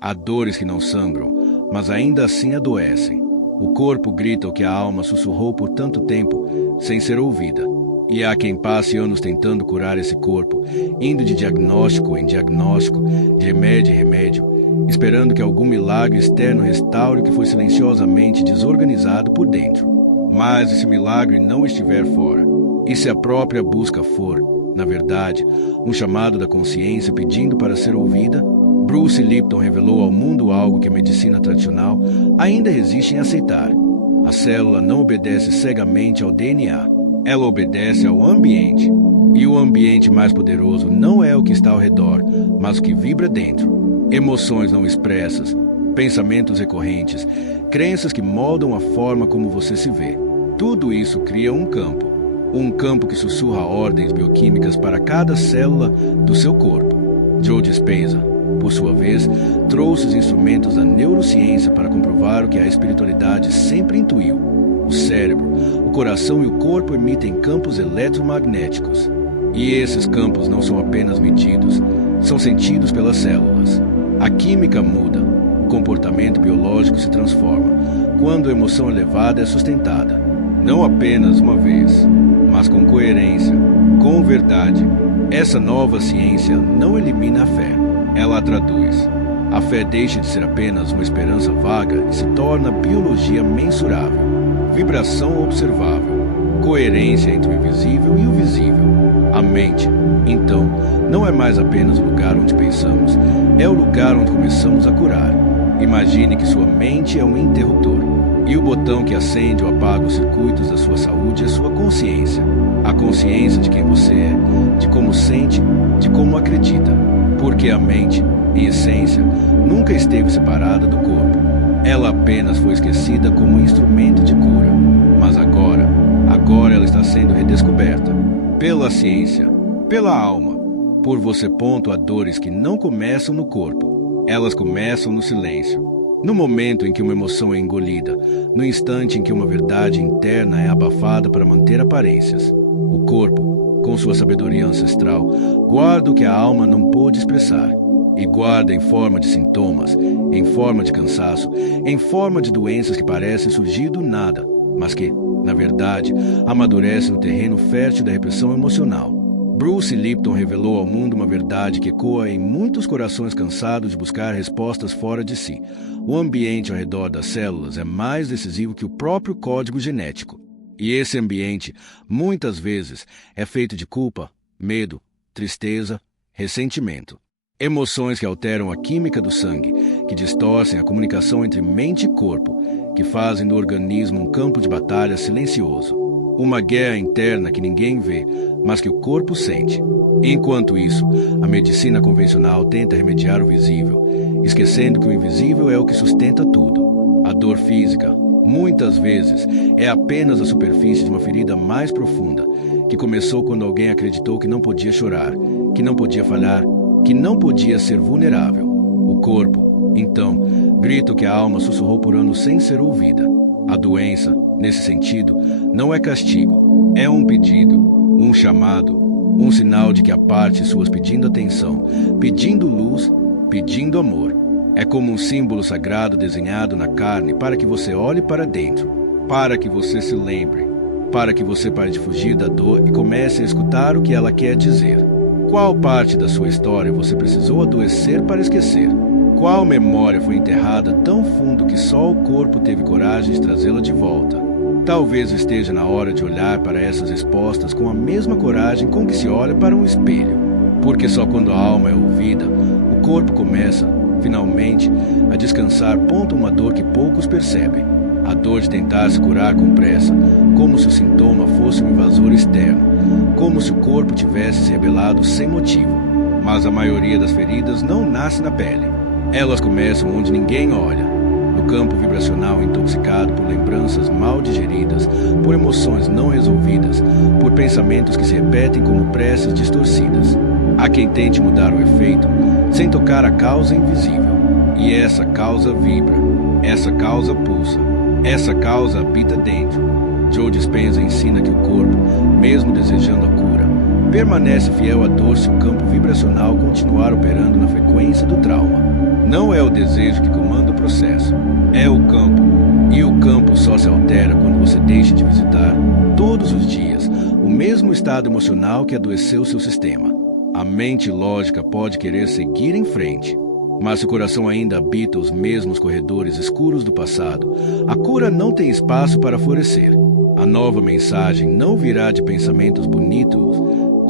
Há dores que não sangram, mas ainda assim adoecem. O corpo grita o que a alma sussurrou por tanto tempo, sem ser ouvida. E há quem passe anos tentando curar esse corpo, indo de diagnóstico em diagnóstico, de remédio em remédio, esperando que algum milagre externo restaure o que foi silenciosamente desorganizado por dentro. Mas se esse milagre não estiver fora, e se a própria busca for, na verdade, um chamado da consciência pedindo para ser ouvida, Bruce Lipton revelou ao mundo algo que a medicina tradicional ainda resiste em aceitar. A célula não obedece cegamente ao DNA. Ela obedece ao ambiente. E o ambiente mais poderoso não é o que está ao redor, mas o que vibra dentro. Emoções não expressas, pensamentos recorrentes, crenças que moldam a forma como você se vê. Tudo isso cria um campo que sussurra ordens bioquímicas para cada célula do seu corpo. Joe Dispenza, por sua vez, trouxe os instrumentos da neurociência para comprovar o que a espiritualidade sempre intuiu. O cérebro, o coração e o corpo emitem campos eletromagnéticos. E esses campos não são apenas medidos, são sentidos pelas células. A química muda, o comportamento biológico se transforma, quando a emoção elevada é sustentada. Não apenas uma vez, mas com coerência, com verdade. Essa nova ciência não elimina a fé, ela a traduz. A fé deixa de ser apenas uma esperança vaga e se torna biologia mensurável, vibração observável, coerência entre o invisível e o visível. A mente, então, não é mais apenas o lugar onde pensamos, é o lugar onde começamos a curar. Imagine que sua mente é um interruptor, e o botão que acende ou apaga os circuitos da sua saúde é sua consciência. A consciência de quem você é, de como sente, de como acredita. Porque a mente, em essência, nunca esteve separada do corpo. Ela apenas foi esquecida como instrumento de cura. Mas agora ela está sendo redescoberta. Pela ciência, pela alma. Por você ponto a dores que não começam no corpo. Elas começam no silêncio. No momento em que uma emoção é engolida, no instante em que uma verdade interna é abafada para manter aparências, o corpo, com sua sabedoria ancestral, guarda o que a alma não pôde expressar, e guarda em forma de sintomas, em forma de cansaço, em forma de doenças que parecem surgir do nada, mas que, na verdade, amadurecem no terreno fértil da repressão emocional. Bruce Lipton revelou ao mundo uma verdade que ecoa em muitos corações cansados de buscar respostas fora de si. O ambiente ao redor das células é mais decisivo que o próprio código genético. E esse ambiente, muitas vezes, é feito de culpa, medo, tristeza, ressentimento. Emoções que alteram a química do sangue, que distorcem a comunicação entre mente e corpo, que fazem do organismo um campo de batalha silencioso. Uma guerra interna que ninguém vê, mas que o corpo sente. Enquanto isso, a medicina convencional tenta remediar o visível, esquecendo que o invisível é o que sustenta tudo. A dor física, muitas vezes, é apenas a superfície de uma ferida mais profunda, que começou quando alguém acreditou que não podia chorar, que não podia falhar, que não podia ser vulnerável. O corpo, então, grita o que a alma sussurrou por anos sem ser ouvida. A doença, nesse sentido, não é castigo, é um pedido, um chamado, um sinal de que há partes suas pedindo atenção, pedindo luz, pedindo amor. É como um símbolo sagrado desenhado na carne para que você olhe para dentro, para que você se lembre, para que você pare de fugir da dor e comece a escutar o que ela quer dizer. Qual parte da sua história você precisou adoecer para esquecer? Qual memória foi enterrada tão fundo que só o corpo teve coragem de trazê-la de volta? Talvez esteja na hora de olhar para essas respostas com a mesma coragem com que se olha para um espelho. Porque só quando a alma é ouvida, o corpo começa, finalmente, a descansar ponto uma dor que poucos percebem. A dor de tentar se curar com pressa, como se o sintoma fosse um invasor externo, como se o corpo tivesse se rebelado sem motivo. Mas a maioria das feridas não nasce na pele. Elas começam onde ninguém olha, no campo vibracional intoxicado por lembranças mal digeridas, por emoções não resolvidas, por pensamentos que se repetem como preces distorcidas. Há quem tente mudar o efeito, sem tocar a causa invisível. E essa causa vibra, essa causa pulsa, essa causa habita dentro. Joe Dispenza ensina que o corpo, mesmo desejando a cura, permanece fiel à dor se o campo vibracional continuar operando na frequência do trauma. Não é o desejo que comanda o processo, é o campo. E o campo só se altera quando você deixa de visitar, todos os dias, o mesmo estado emocional que adoeceu seu sistema. A mente lógica pode querer seguir em frente, mas se o coração ainda habita os mesmos corredores escuros do passado, a cura não tem espaço para florescer. A nova mensagem não virá de pensamentos bonitos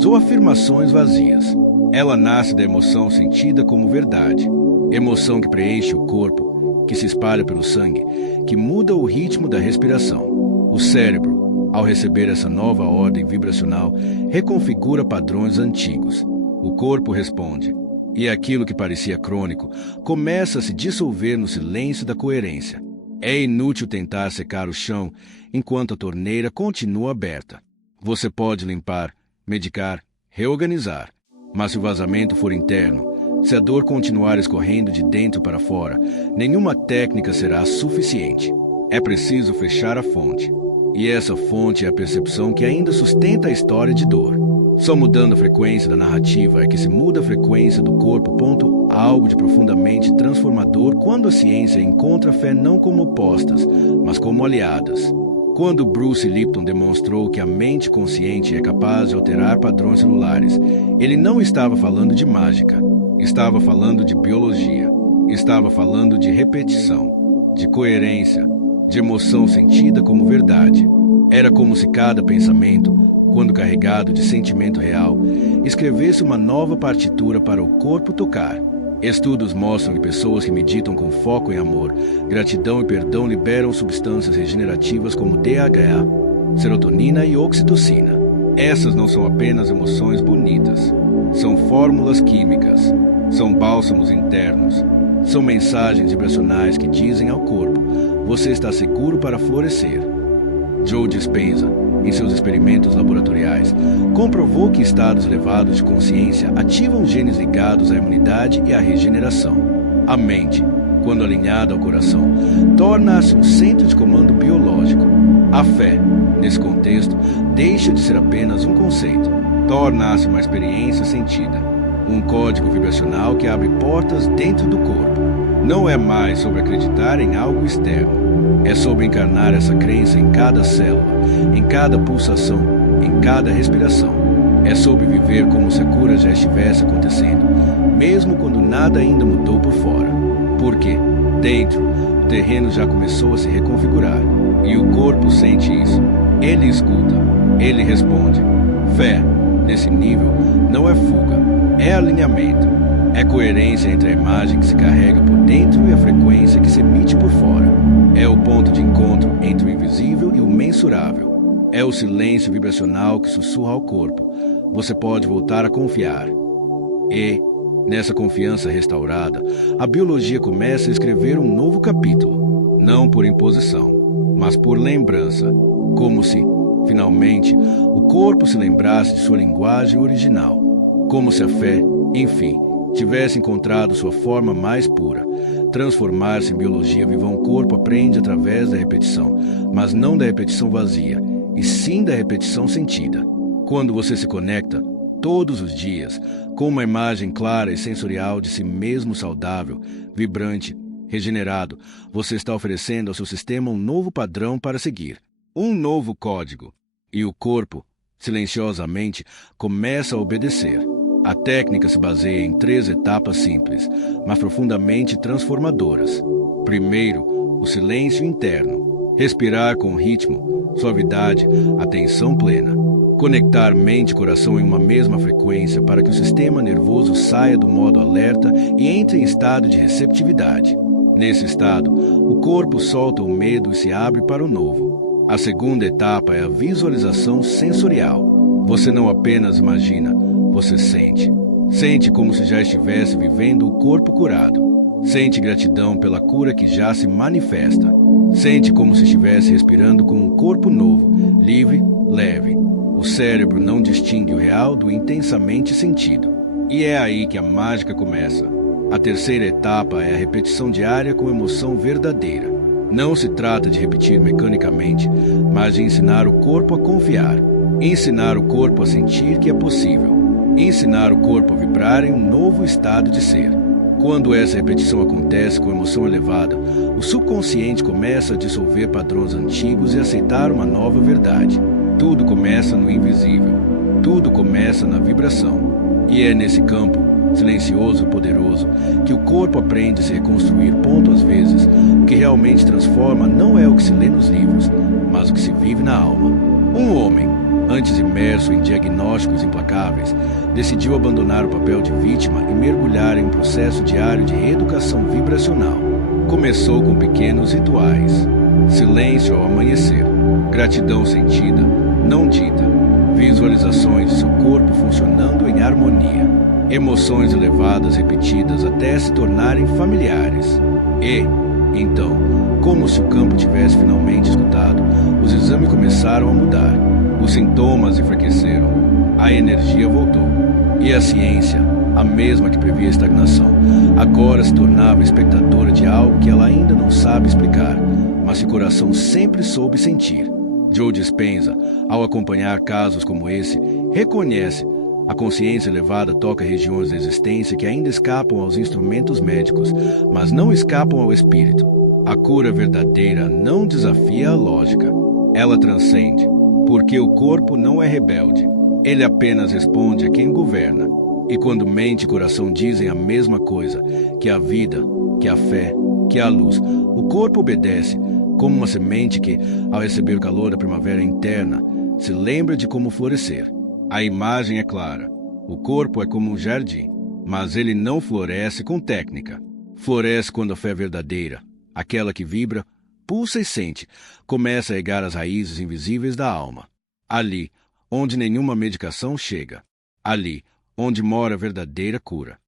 ou afirmações vazias. Ela nasce da emoção sentida como verdade. Emoção que preenche o corpo, que se espalha pelo sangue, que muda o ritmo da respiração. O cérebro, ao receber essa nova ordem vibracional, reconfigura padrões antigos. O corpo responde, e aquilo que parecia crônico começa a se dissolver no silêncio da coerência. É inútil tentar secar o chão enquanto a torneira continua aberta. Você pode limpar, medicar, reorganizar, mas se o vazamento for interno, se a dor continuar escorrendo de dentro para fora, nenhuma técnica será suficiente. É preciso fechar a fonte. E essa fonte é a percepção que ainda sustenta a história de dor. Só mudando a frequência da narrativa é que se muda a frequência do corpo. Há algo de profundamente transformador quando a ciência encontra a fé não como opostas, mas como aliadas. Quando Bruce Lipton demonstrou que a mente consciente é capaz de alterar padrões celulares, ele não estava falando de mágica. Estava falando de biologia, estava falando de repetição, de coerência, de emoção sentida como verdade. Era como se cada pensamento, quando carregado de sentimento real, escrevesse uma nova partitura para o corpo tocar. Estudos mostram que pessoas que meditam com foco em amor, gratidão e perdão liberam substâncias regenerativas como DHA, serotonina e oxitocina. Essas não são apenas emoções bonitas. São fórmulas químicas, são bálsamos internos, são mensagens vibracionais que dizem ao corpo: você está seguro para florescer. Joe Dispenza, em seus experimentos laboratoriais, comprovou que estados elevados de consciência ativam genes ligados à imunidade e à regeneração. A mente, quando alinhada ao coração, torna-se um centro de comando biológico. A fé, nesse contexto, deixa de ser apenas um conceito. Torna-se uma experiência sentida, um código vibracional que abre portas dentro do corpo. Não é mais sobre acreditar em algo externo, é sobre encarnar essa crença em cada célula, em cada pulsação, em cada respiração. É sobre viver como se a cura já estivesse acontecendo, mesmo quando nada ainda mudou por fora. Porque, dentro, o terreno já começou a se reconfigurar, e o corpo sente isso. Ele escuta, ele responde. Fé, nesse nível, não é fuga, é alinhamento. É coerência entre a imagem que se carrega por dentro e a frequência que se emite por fora. É o ponto de encontro entre o invisível e o mensurável. É o silêncio vibracional que sussurra ao corpo. Você pode voltar a confiar. E, nessa confiança restaurada, a biologia começa a escrever um novo capítulo. Não por imposição, mas por lembrança. Como se, finalmente, o corpo se lembrasse de sua linguagem original. Como se a fé, enfim, tivesse encontrado sua forma mais pura. Transformar-se em biologia viva um corpo aprende através da repetição, mas não da repetição vazia, e sim da repetição sentida. Quando você se conecta, todos os dias, com uma imagem clara e sensorial de si mesmo saudável, vibrante, regenerado, você está oferecendo ao seu sistema um novo padrão para seguir, um novo código. E o corpo, silenciosamente, começa a obedecer. A técnica se baseia em 3 etapas simples, mas profundamente transformadoras. Primeiro, o silêncio interno. Respirar com ritmo, suavidade, atenção plena. Conectar mente e coração em uma mesma frequência para que o sistema nervoso saia do modo alerta e entre em estado de receptividade. Nesse estado, o corpo solta o medo e se abre para o novo. A segunda etapa é a visualização sensorial. Você não apenas imagina, você sente. Sente como se já estivesse vivendo o corpo curado. Sente gratidão pela cura que já se manifesta. Sente como se estivesse respirando com um corpo novo, livre, leve. O cérebro não distingue o real do intensamente sentido. E é aí que a mágica começa. A terceira etapa é a repetição diária com emoção verdadeira. Não se trata de repetir mecanicamente, mas de ensinar o corpo a confiar. Ensinar o corpo a sentir que é possível. Ensinar o corpo a vibrar em um novo estado de ser. Quando essa repetição acontece com emoção elevada, o subconsciente começa a dissolver padrões antigos e aceitar uma nova verdade. Tudo começa no invisível. Tudo começa na vibração. E é nesse campo, silencioso e poderoso, que o corpo aprende a se reconstruir ponto às vezes. O que realmente transforma não é o que se lê nos livros, mas o que se vive na alma. Um homem, antes imerso em diagnósticos implacáveis, decidiu abandonar o papel de vítima e mergulhar em um processo diário de reeducação vibracional. Começou com pequenos rituais. Silêncio ao amanhecer, gratidão sentida, não dita, visualizações de seu corpo funcionando em harmonia, emoções elevadas repetidas até se tornarem familiares. E, então, como se o campo tivesse finalmente escutado, os exames começaram a mudar. Os sintomas enfraqueceram, a energia voltou. E a ciência, a mesma que previa a estagnação, agora se tornava espectadora de algo que ela ainda não sabe explicar, mas que o coração sempre soube sentir. Joe Dispenza, ao acompanhar casos como esse, reconhece: a consciência elevada toca regiões da existência que ainda escapam aos instrumentos médicos, mas não escapam ao espírito. A cura verdadeira não desafia a lógica. Ela transcende, porque o corpo não é rebelde. Ele apenas responde a quem governa. E quando mente e coração dizem a mesma coisa, que a vida, que a fé, que a luz, o corpo obedece, como uma semente que, ao receber o calor da primavera interna, se lembra de como florescer. A imagem é clara. O corpo é como um jardim, mas ele não floresce com técnica. Floresce quando a fé verdadeira, aquela que vibra, pulsa e sente, começa a regar as raízes invisíveis da alma. Ali, onde nenhuma medicação chega. Ali, onde mora a verdadeira cura.